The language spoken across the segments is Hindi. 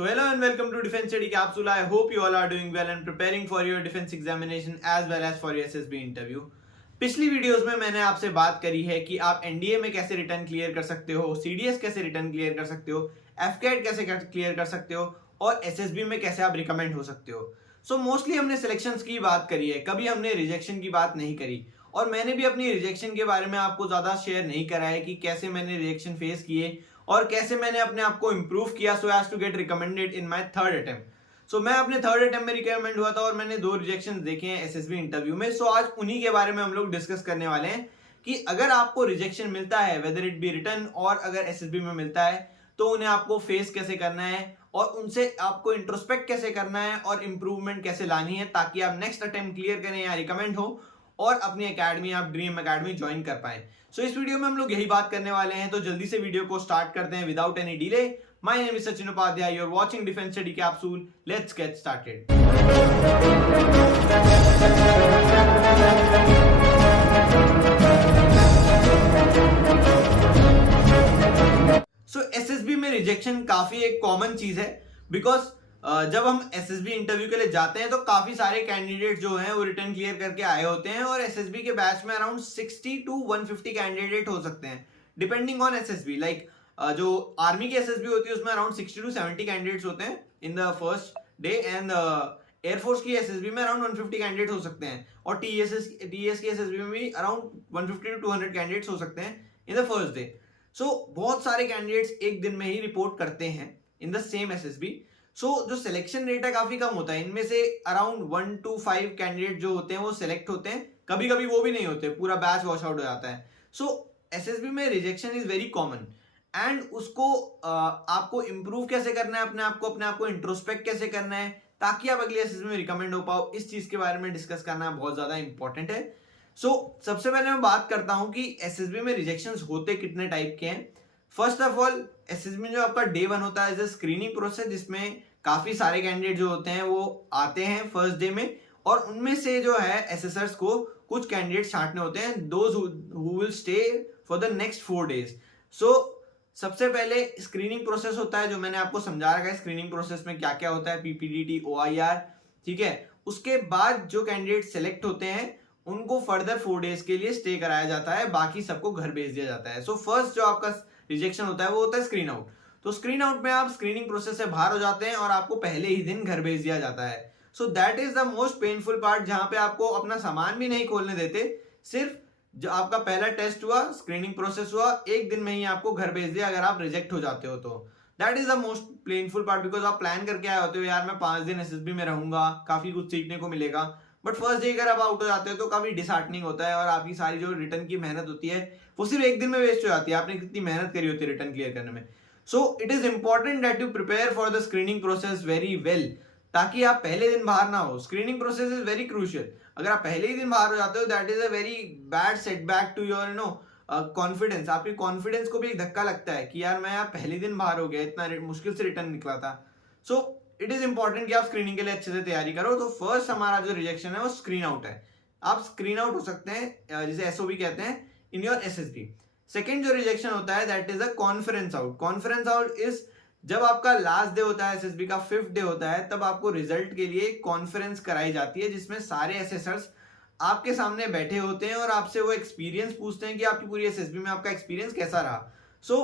So hello and welcome to Defense Study Capsule. I hope you all are doing well and preparing for your defense examination as well as for your SSB interview. पिछली वीडियोस में मैंने आपसे बात करी है कि आप एनडीए में कैसे रिटर्न क्लियर कर सकते हो, सीडीएस कैसे रिटर्न क्लियर कर सकते हो, एफकेट कैसे क्लियर कर सकते हो और एसएसबी में कैसे आप रिकमेंड हो सकते हो. सो मोस्टली हमने सिलेक्शंस की बात करी है, कभी हमने रिजेक्शन की बात नहीं करी और मैंने भी अपनी रिजेक्शन के बारे में आपको ज्यादा शेयर नहीं करा है कि कैसे मैंने रिजेक्शन फेस किए और कैसे मैंने अपने आप को इंप्रूव किया so as to get recommended in my third attempt. So मैं अपने थर्ड अटेम्प्ट में रिकमेंड हुआ था और मैंने 2 रिजेक्शन देखे हैं एसएसबी इंटरव्यू में. सो आज उन्हीं के बारे में हम लोग डिस्कस करने वाले हैं कि अगर आपको रिजेक्शन मिलता है वेदर इट बी रिटर्न और अगर एसएसबी में मिलता है तो उन्हें आपको फेस कैसे करना है और उनसे आपको इंट्रोस्पेक्ट कैसे करना है और इंप्रूवमेंट कैसे लानी है ताकि आप नेक्स्ट अटेम्प्ट क्लियर करें या रिकमेंड हो और अपनी एकेडमी आप ड्रीम एकेडमी ज्वाइन कर पाए. सो इस वीडियो में हम लोग यही बात करने वाले हैं, तो जल्दी से वीडियो को स्टार्ट करते हैं without any delay. My name is Sachin Upadhyay, you are watching Defence Study Capsule. Let's get started. So SSB में रिजेक्शन काफी एक कॉमन चीज है बिकॉज जब हम एसएसबी इंटरव्यू के लिए जाते हैं तो काफी सारे कैंडिडेट जो हैं वो रिटर्न क्लियर करके आए होते हैं और एसएसबी के बैच में अराउंड 60 to 150 कैंडिडेट हो सकते हैं डिपेंडिंग ऑन एसएसबी. लाइक जो आर्मी की एसएसबी होती है उसमें अराउंड 60 to 70 कैंडिडेट्स होते हैं in the first day and air force की एसएसबी में अराउंड 150 कैंडिडेट हो सकते हैं और टीएस की एसएसबी में भी अराउंड 150 to 200 कैंडिडेट्स हो सकते हैं इन द फर्स्ट डे. सो बहुत सारे कैंडिडेट्स एक दिन में ही रिपोर्ट करते हैं इन द सेम एसएसबी. सो जो सिलेक्शन रेट है काफी कम होता है, इनमें से अराउंड 1 to 5 कैंडिडेट जो होते हैं वो सिलेक्ट होते हैं, कभी कभी वो भी नहीं होते, पूरा बैच वॉश आउट हो जाता है. सो एसएसबी में rejection is very common and उसको आपको इंप्रूव कैसे करना है अपने आप को इंट्रोस्पेक्ट कैसे करना है ताकि आप अगली एसएसबी में रिकमेंड हो पाओ, इस चीज के बारे में डिस्कस करना बहुत ज्यादा इंपॉर्टेंट है. सो सबसे पहले मैं बात करता हूं कि एसएसबी में रिजेक्शंस होते कितने टाइप के हैं. फर्स्ट ऑफ ऑल एसएसबी में जो आपका डे 1 होता है स्क्रीनिंग प्रोसेस जिसमें काफी सारे कैंडिडेट जो होते हैं वो आते हैं फर्स्ट डे में और उनमें से जो है एसेसर्स को कुछ कैंडिडेट छांटने होते हैं, those who will stay for the next 4 days. सो सबसे पहले स्क्रीनिंग प्रोसेस होता है जो मैंने आपको समझा रखा है स्क्रीनिंग प्रोसेस में क्या क्या होता है, पीपीडीटी, ओआईआर, ठीक है. उसके बाद जो कैंडिडेट सेलेक्ट होते हैं उनको फर्दर 4 days के लिए स्टे कराया जाता है, बाकी सबको घर भेज दिया जाता है. सो फर्स्ट जो आपका रिजेक्शन होता है वो होता है स्क्रीन आउट. तो स्क्रीन आउट में आप स्क्रीनिंग प्रोसेस से बाहर हो जाते हैं और आपको पहले ही दिन घर भेज दिया जाता है. So that is the most painful part जहां पे आपको अपना सामान भी नहीं खोलने देते, सिर्फ जो आपका पहला टेस्ट हुआ, स्क्रीनिंग प्रोसेस हुआ, एक दिन में ही आपको घर भेज दिया अगर आप रिजेक्ट हो जाते हो तो. That is the most painful part because आप प्लान करके आए होते हो यार मैं 5 दिन एसएसबी में रहूंगा, काफी कुछ सीखने को मिलेगा, बट फर्स्ट डे अगर आप आउट हो जाते हो तो काफी डिसहार्टनिंग होता है और आपकी सारी जो रिटर्न की मेहनत होती है वो सिर्फ एक दिन में वेस्ट हो जाती है, आपने कितनी मेहनत करी होती है रिटर्न क्लियर करने में. So it is important that you prepare for the screening process very well ताकि आप पहले दिन बाहर ना हो. Screening process is very crucial. अगर आप पहले ही दिन बाहर हो जाते हो that is a very bad setback to your confidence. आपकी कॉन्फिडेंस को भी एक धक्का लगता है कि यार मैं यार पहले दिन बाहर हो गया, इतना मुश्किल से रिटर्न निकला था. सो इट इज इंपॉर्टेंट कि आप स्क्रीनिंग के लिए अच्छे से तैयारी करो. तो फर्स्ट हमारा जो रिजेक्शन है वो स्क्रीन आउट है. आप स्क्रीन आउट हो सकते हैं जिसे एसओबी कहते हैं इन योर एसएसबी. सेकेंड जो रिजेक्शन होता है that is a conference out. Conference out is जब आपका लास्ट डे होता है एसएसबी का, 5th डे होता है, तब आपको रिजल्ट के लिए कॉन्फ्रेंस कराई जाती है जिसमें सारे एसेसर्स आपके सामने बैठे होते हैं और आपसे वो एक्सपीरियंस पूछते हैं कि आपकी पूरी एसएसबी में आपका एक्सपीरियंस कैसा रहा. सो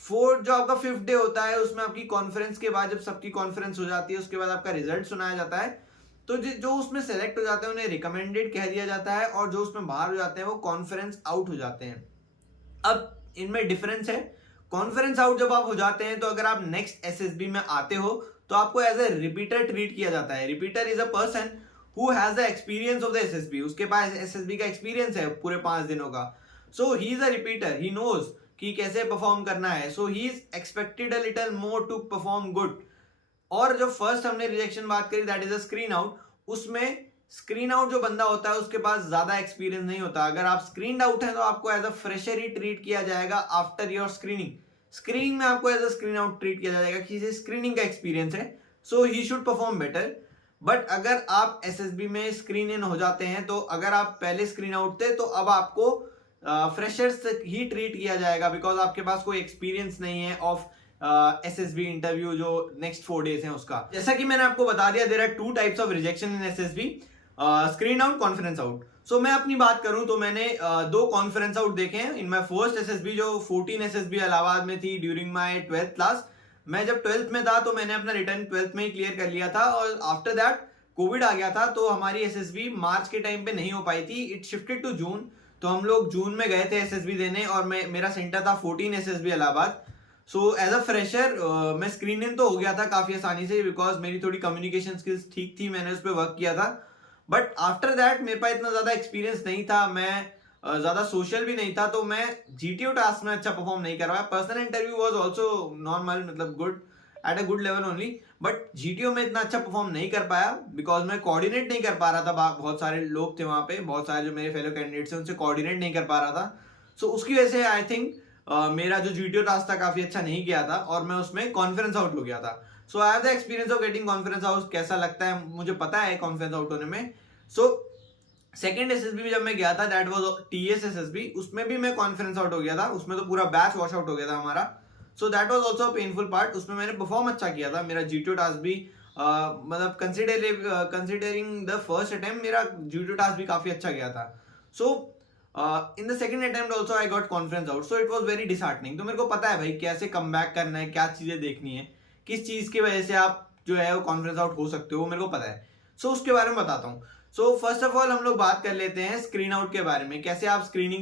4th जो आपका 5th डे होता है उसमें आपकी कॉन्फ्रेंस के बाद जब सबकी कॉन्फ्रेंस हो जाती है उसके बाद आपका रिजल्ट सुनाया जाता है. तो जो उसमें सेलेक्ट हो जाते हैं उन्हें रिकमेंडेड कह दिया जाता है और जो उसमें बाहर हो जाते हैं वो कॉन्फ्रेंस आउट हो जाते हैं. अब इनमें डिफरेंस है. कॉन्फ्रेंस आउट जब आप हो जाते हैं तो अगर आप नेक्स्ट एसएसबी में आते हो तो आपको एज ए रिपीटर ट्रीट किया जाता है. Repeater is a person who has the experience of the SSB. उसके पास एसएसबी का एक्सपीरियंस है पूरे 5 दिनों का. So he is a repeater, he knows कि कैसे परफॉर्म करना है. So he is expected a little more to perform good. और जो फर्स्ट हमने रिजेक्शन बात करी that is a screen out, उसमें स्क्रीन आउट जो बंदा होता है उसके पास ज्यादा एक्सपीरियंस नहीं होता. अगर आप स्क्रीन आउट है तो आपको एज अ फ्रेशर ही ट्रीट किया जाएगा आफ्टर योर स्क्रीनिंग. स्क्रीनिंग में आपको as a screen out treat किया जाएगा कि स्क्रीनिंग का एक्सपीरियंस है, so he should perform better. But अगर आप एसएसबी में स्क्रीन इन हो जाते हैं तो अगर आप पहले स्क्रीन आउट थे तो अब आपको फ्रेशर्स ही ट्रीट किया जाएगा बिकॉज आपके पास कोई एक्सपीरियंस नहीं है ऑफ SSB इंटरव्यू जो नेक्स्ट 4 डेज है उसका। जैसा कि मैंने आपको बता दिया, there are 2 types of rejection in SSB, screen out, conference out. So मैं अपनी बात करूं तो मैंने 2 कॉन्फ्रेंस आउट देखे हैं इन माय फर्स्ट SSB जो 14 SSB इलाहाबाद में थी ड्यूरिंग माय 12th क्लास। मैं जब 12th में था तो मैंने अपना रिटर्न 12th में ही क्लियर कर लिया था, और आफ्टर दैट कोविड आ गया था तो हमारी SSB मार्च के टाइम पे नहीं हो पाई थी, इट शिफ्टेड टू जून। तो हम लोग जून में गए थे SSB देने, और मेरा सेंटर था 14 SSB Allahabad. So as a fresher मैं स्क्रीन इन तो हो गया था काफी आसानी से, बिकॉज मेरी थोड़ी कम्युनिकेशन स्किल्स ठीक थी, मैंने उस पर वर्क किया था। बट आफ्टर दैट मेरे पास इतना ज्यादा एक्सपीरियंस नहीं था, मैं ज्यादा सोशल भी नहीं था, तो मैं GTO टास्क में अच्छा परफॉर्म नहीं कर पाया। Personal interview was also normal, मतलब good, at a good level only, but GTO में इतना अच्छा परफॉर्म नहीं कर पाया बिकॉज मैं कोऑर्डिनेट नहीं कर पा रहा था। बहुत सारे लोग थे वहां पे, बहुत सारे जो मेरे फेलो कैंडिडेट्स हैं उनसे कोऑर्डिनेट नहीं कर पा रहा था। सो उसकी वजह से आई थिंक मेरा जो GTO टास्क था काफी अच्छा नहीं किया था, और मैं उसमें कॉन्फ्रेंस आउट हो गया था। So I have the experience of getting conference out, कैसा लगता है मुझे पता है कॉन्फ्रेंस आउट होने में। सो सेकेंड SSB में जब मैं गया था, दैट वाज TS SSB, उसमें भी मैं कॉन्फ्रेंस आउट हो गया था, उसमें तो पूरा बैच वॉश आउट हो गया था हमारा। So that was also painful part, उसमें मैंने परफॉर्म अच्छा किया था, मेरा GTO टास्क भी मतलब कंसिडरिंग द फर्स्ट अटेम्प्ट मेरा GTO टास्क भी काफी अच्छा गया था। So in the second attempt also I got conference out, so it was very disheartening. तो मेरे को पता है भाई कैसे कम बैक करना है, क्या चीजें देखनी है, किस चीज की वजह से आप जो है वो कॉन्फ्रेंस आउट हो सकते हो, वो मेरे को पता है। सो उसके बारे में बताता हूँ। सो फर्स्ट ऑफ ऑल हम लोग बात कर लेते हैं स्क्रीन आउट के बारे में, कैसे आप स्क्रीन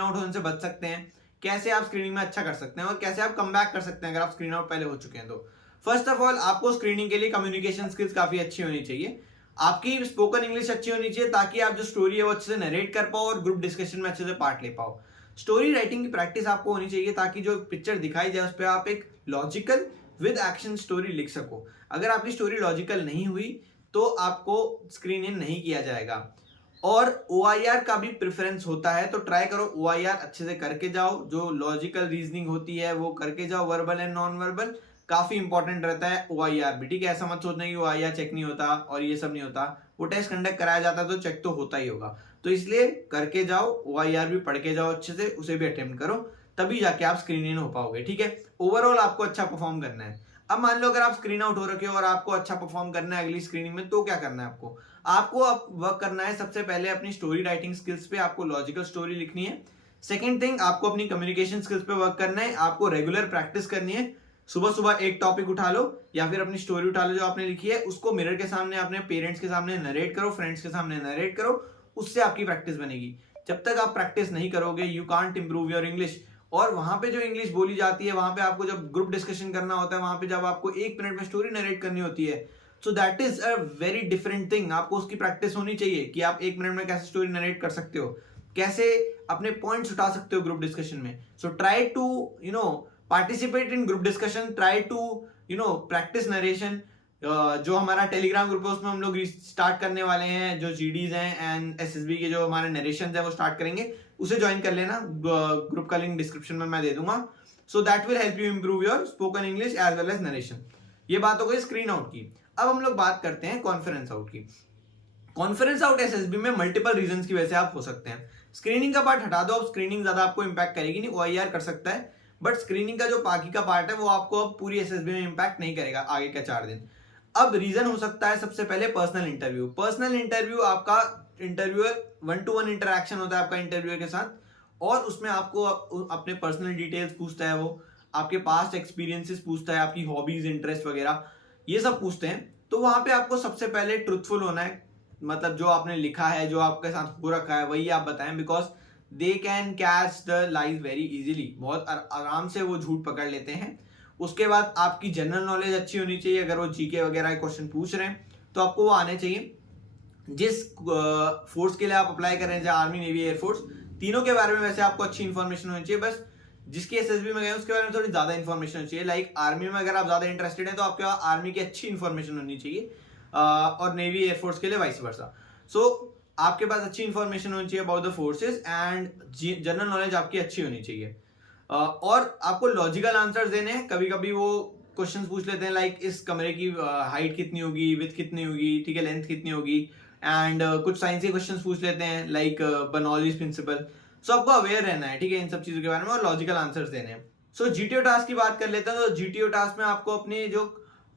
आउट होने से बच सकते हैं, कैसे आप स्क्रीनिंग में अच्छा कर सकते हैं, और कैसे आप कम बैक कर सकते हैं अगर आप स्क्रीन आउट पहले हो चुके हैं तो। फर्स्ट ऑफ ऑल आपको स्क्रीनिंग के लिए कम्युनिकेशन स्किल्स काफी अच्छी होनी चाहिए, आपकी स्पोकन इंग्लिश अच्छी होनी चाहिए, ताकि आप जो स्टोरी है वो अच्छे से नरेट कर पाओ और ग्रुप डिस्कशन में अच्छे से पार्ट ले पाओ। स्टोरी राइटिंग की प्रैक्टिस आपको होनी चाहिए, ताकि जो पिक्चर दिखाई जाए उस पर आप एक लॉजिकल विद एक्शन स्टोरी लिख सको। अगर आपकी स्टोरी लॉजिकल नहीं हुई तो आपको स्क्रीन इन नहीं किया जाएगा। और OIR का भी प्रेफरेंस होता है, तो ट्राई करो OIR अच्छे से करके जाओ, जो लॉजिकल रीजनिंग होती है वो करके जाओ, वर्बल एंड नॉन वर्बल काफी इंपॉर्टेंट रहता है OIR भी, ठीक है। ऐसा मत सोचना कि OIR चेक नहीं होता और ये सब नहीं होता, वो टेस्ट कंडक्ट कराया जाता है तो चेक तो होता ही होगा। तो इसलिए करके जाओ, OIR भी पढ़ के जाओ अच्छे से, उसे भी अटेम्प्ट करो, तभी जाके आप स्क्रीन इन हो पाओगे, ठीक है। ओवरऑल आपको अच्छा परफॉर्म करना है। अब मान लो अगर आप स्क्रीन आउट हो रखे हो और आपको अच्छा परफॉर्म करना है अगली स्क्रीनिंग में, तो क्या करना है आपको? आपको अब वर्क करना है सबसे पहले अपनी स्टोरी राइटिंग स्किल्स पे, आपको लॉजिकल स्टोरी लिखनी है। सेकंड थिंग, आपको अपनी कम्युनिकेशन स्किल्स पे वर्क करना है, आपको रेगुलर प्रैक्टिस करनी है। सुबह सुबह एक टॉपिक उठा लो या फिर अपनी स्टोरी उठा लो जो आपने लिखी है, उसको मिरर के सामने, अपने पेरेंट्स के सामने नरेट करो, फ्रेंड्स के सामने नरेट करो, उससे आपकी प्रैक्टिस बनेगी। जब तक आप प्रैक्टिस नहीं करोगे you can't improve your English. और वहां पे जो इंग्लिश बोली जाती है, वहां पे आपको जब ग्रुप डिस्कशन करना होता है, वहां पे जब आपको 1 मिनट में स्टोरी नरेट करनी होती है, so that is a very different thing. आपको उसकी प्रैक्टिस होनी चाहिए कि आप 1 मिनट में कैसे स्टोरी नरेट कर सकते हो, कैसे अपने पॉइंट्स उठा सकते हो ग्रुप डिस्कशन में। So try to participate in group discussion, try to practice narration. जो हमारा टेलीग्राम ग्रुप है उसमें हम लोग स्टार्ट करने वाले हैं, जो GDs हैं एंड SSB के जो हमारे नरेशन है वो स्टार्ट करेंगे, उसे ज्वाइन कर लेना, ग्रुप का लिंक डिस्क्रिप्शन में मैं दे दूंगा। So that will help you improve your spoken English as well as narration. ये बात हो गई स्क्रीन आउट की। अब हम लोग बात करते हैं कॉन्फ्रेंस आउट की। कॉन्फ्रेंस आउट SSB में मल्टीपल रीजंस की वजह से आप हो सकते हैं। स्क्रीनिंग का पार्ट हटा दो, अब स्क्रीनिंग ज्यादा आपको इंपैक्ट करेगी नहीं, OIR कर सकता है, बट स्क्रीनिंग का जो बाकी का पार्ट है वो आपको अब पूरी SSB में इंपैक्ट नहीं करेगा आगे का 4 दिन। अब रीजन हो सकता है सबसे पहले पर्सनल इंटरव्यू। पर्सनल इंटरव्यू आपका इंटरव्यूअर 1-to-1 इंटरेक्शन होता है आपका इंटरव्यूअर के साथ, और उसमें आपको अपने पर्सनल डिटेल्स पूछता है, वो आपके पास्ट एक्सपीरियंसेस पूछता है, आपकी हॉबीज, इंटरेस्ट वगैरह ये सब पूछते हैं। तो वहां पे आपको सबसे पहले ट्रुथफुल होना है, मतलब जो आपने लिखा है, जो आपके साथ हो रखा है वही आप बताएं, because they can catch the lies very easily, बहुत आराम से वो झूठ पकड़ लेते हैं। उसके बाद आपकी जनरल नॉलेज अच्छी होनी चाहिए, अगर वो GK वगैरह के क्वेश्चन पूछ रहे हैं तो आपको वो आने चाहिए। जिस फोर्स के लिए आप अप्लाई कर रहे हैं, जैसे आर्मी, नेवी, एयरफोर्स, तीनों के बारे में वैसे आपको अच्छी इन्फॉर्मेशन होनी चाहिए। बस जिसकी SSB में गए उसके बारे में थोड़ी ज्यादा इन्फॉर्मेशन होनी चाहिए। लाइक आर्मी में अगर आप ज्यादा इंटरेस्टेड हैं तो आपके पास आर्मी की अच्छी इन्फॉर्मेशन होनी चाहिए, और नेवी, एयरफोर्स के लिए वाइस वर्सा। सो आपके पास अच्छी इन्फॉर्मेशन होनी चाहिए about the forces, and general knowledge आपकी अच्छी होनी चाहिए। और आपको लॉजिकल आंसर्स देने हैं। कभी कभी वो क्वेश्चंस पूछ लेते हैं लाइक इस कमरे की हाइट कितनी होगी, विड्थ कितनी होगी, ठीक है, लेंथ कितनी होगी, एंड कुछ साइंस के क्वेश्चंस पूछ लेते हैं लाइक बर्नौलीज प्रिंसिपल। सो आपको अवेयर रहना है, ठीक है, इन सब चीजों के बारे में, और लॉजिकल आंसर्स देने हैं। सो जीटीओ टास्क की बात कर लेते हैं। तो जीटीओ टास्क में आपको अपने जो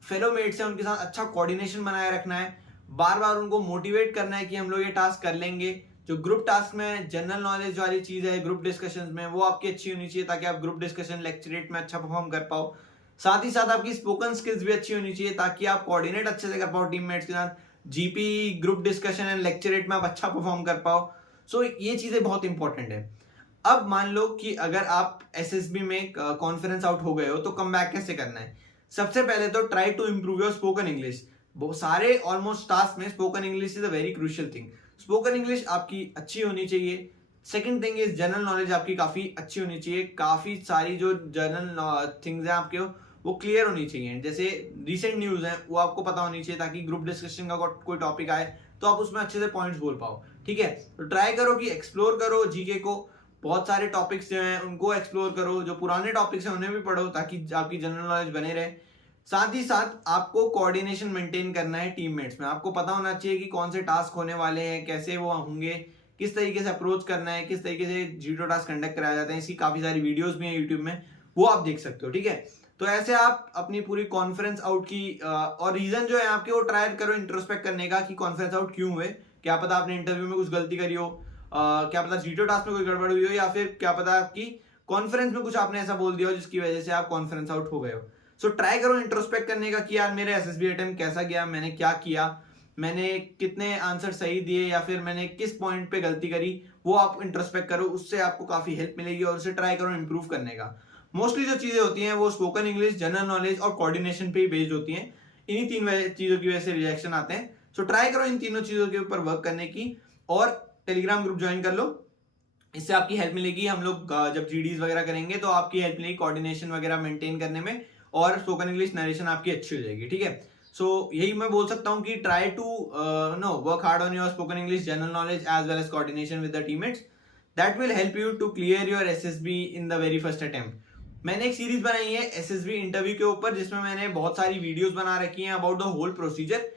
फेलो मेट्स हैं उनके साथ अच्छा कोऑर्डिनेशन बनाए रखना है, बार बार उनको मोटिवेट करना है कि हम लोग ये टास्क कर लेंगे। जो ग्रुप टास्क में जनरल नॉलेज वाली चीज है ग्रुप डिस्कशन में, वो आपकी अच्छी होनी चाहिए ताकि आप ग्रुप डिस्कशन लेक्चरेट में अच्छा परफॉर्म कर पाओ। साथ ही साथ आपकी स्पोकन स्किल्स भी अच्छी होनी चाहिए ताकि आप कोऑर्डिनेट अच्छे से कर पाओ टीममेट्स के साथ। GP, group discussion and lecturette में आप अच्छा परफॉर्म कर पाओ। सो ये चीजें बहुत इंपॉर्टेंट है। अब मान लो कि अगर आप एसएसबी में कॉन्फ्रेंस आउट हो गए हो तो कम बैक कैसे करना है। सबसे पहले तो try to improve your spoken English. सारे ऑलमोस्ट टास्क में spoken English is a very crucial thing. Spoken English आपकी अच्छी होनी चाहिए। Second thing is general knowledge आपकी काफी अच्छी होनी चाहिए। काफी सारी जो जनरल थिंग्स हैं आपके वो क्लियर होनी चाहिए। जैसे रिसेंट न्यूज है वो आपको पता होनी चाहिए ताकि ग्रुप डिस्कशन का कोई टॉपिक आए तो आप उसमें अच्छे से पॉइंट्स बोल पाओ। ठीक है, तो ट्राई करो कि एक्सप्लोर करो जीके को। बहुत सारे टॉपिक्स जो हैं उनको एक्सप्लोर करो, जो पुराने टॉपिक्स हैं उन्हें भी पढ़ो ताकि आपकी जनरल नॉलेज बने रहे। साथ ही साथ आपको कोऑर्डिनेशन मेंटेन करना है टीममेट्स में। आपको पता होना चाहिए कि कौन से टास्क होने वाले हैं, कैसे वो होंगे, किस तरीके से अप्रोच करना है, किस तरीके से जीरो टास्क कंडक्ट कराया जाता है। इसकी काफी सारी वीडियोस भी हैं यूट्यूब में, वो आप देख सकते हो। ठीक है, तो ऐसे आप अपनी पूरी कॉन्फ्रेंस आउट की और रीजन जो है आपके वो ट्राई करो इंट्रोस्पेक्ट करने का कि कॉन्फ्रेंस आउट क्यों हुए। क्या पता आपने इंटरव्यू में कुछ गलती करी हो, क्या पता जीरो टास्क में कोई गड़बड़ हुई हो, या फिर क्या पता आपकी कॉन्फ्रेंस में कुछ आपने ऐसा बोल दिया हो जिसकी वजह से आप कॉन्फ्रेंस आउट हो गए हो। सो ट्राई करो इंट्रोस्पेक्ट करने का कि यार मेरे एसएसबी अटेम्प्ट कैसा गया, मैंने क्या किया, मैंने कितने आंसर सही दिए, या फिर मैंने किस पॉइंट पे गलती करी, वो आप इंट्रोस्पेक्ट करो। उससे आपको काफी हेल्प मिलेगी और उसे ट्राई करो इंप्रूव करने का। मोस्टली जो चीजें होती हैं वो स्पोकन इंग्लिश, जनरल नॉलेज और कोऑर्डिनेशन पे ही बेस्ड होती हैं। इन्हीं तीन चीजों की वजह से रिजेक्शन आते हैं। सो ट्राई करो इन तीनों चीजों के ऊपर वर्क करने की और टेलीग्राम ग्रुप ज्वाइन कर लो। इससे आपकी हेल्प मिलेगी। हम लोग जब जीडीज वगैरह करेंगे तो आपकी हेल्प मिलेगी कोऑर्डिनेशन वगैरह मेंटेन करने में, और स्पोकन इंग्लिश नरेशन आपकी अच्छी हो जाएगी। ठीक है, सो यही मैं बोल सकता हूँ कि try to work hard on your spoken English, general knowledge as well as coordination with the teammates. That will help you to clear your SSB in the very first attempt. मैंने एक सीरीज बनाई है एसएसबी इंटरव्यू के ऊपर जिसमें मैंने बहुत सारी वीडियोस बना रखी हैं अबाउट द होल प्रोसीजर।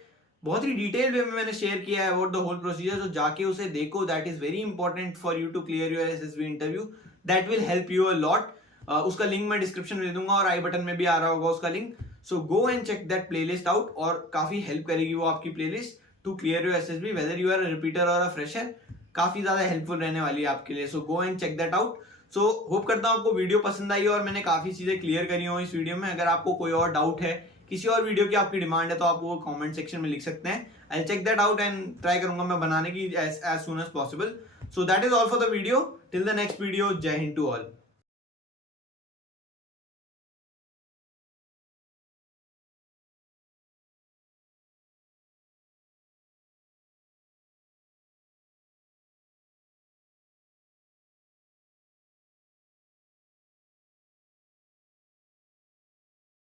बहुत ही डिटेल वे में मैंने शेयर किया है अबाउट द होल प्रोसीजर, तो जाके उसे देखो। That is very important for you to clear your SSB interview. That will help you a lot. उसका लिंक मैं डिस्क्रिप्शन में दे दूंगा और आई बटन में भी आ रहा होगा उसका link. So go and check that playlist out, और काफी हेल्प करेगी वो आपकी playlist to clear your SSB, whether you are a repeater or a fresher. काफी ज्यादा हेल्पफुल रहने वाली है आपके लिए। So go and check that out. So hope करता हूं आपको वीडियो पसंद आई और मैंने काफी चीजें क्लियर करी हो इस वीडियो में। अगर आपको कोई और डाउट है, किसी और वीडियो की आपकी डिमांड है, तो आप वो कमेंट सेक्शन में लिख सकते हैं। I check that out and try करूंगा मैं बनाने की as soon as possible. So that is all for the video. Till the next video, Jai Hind to all.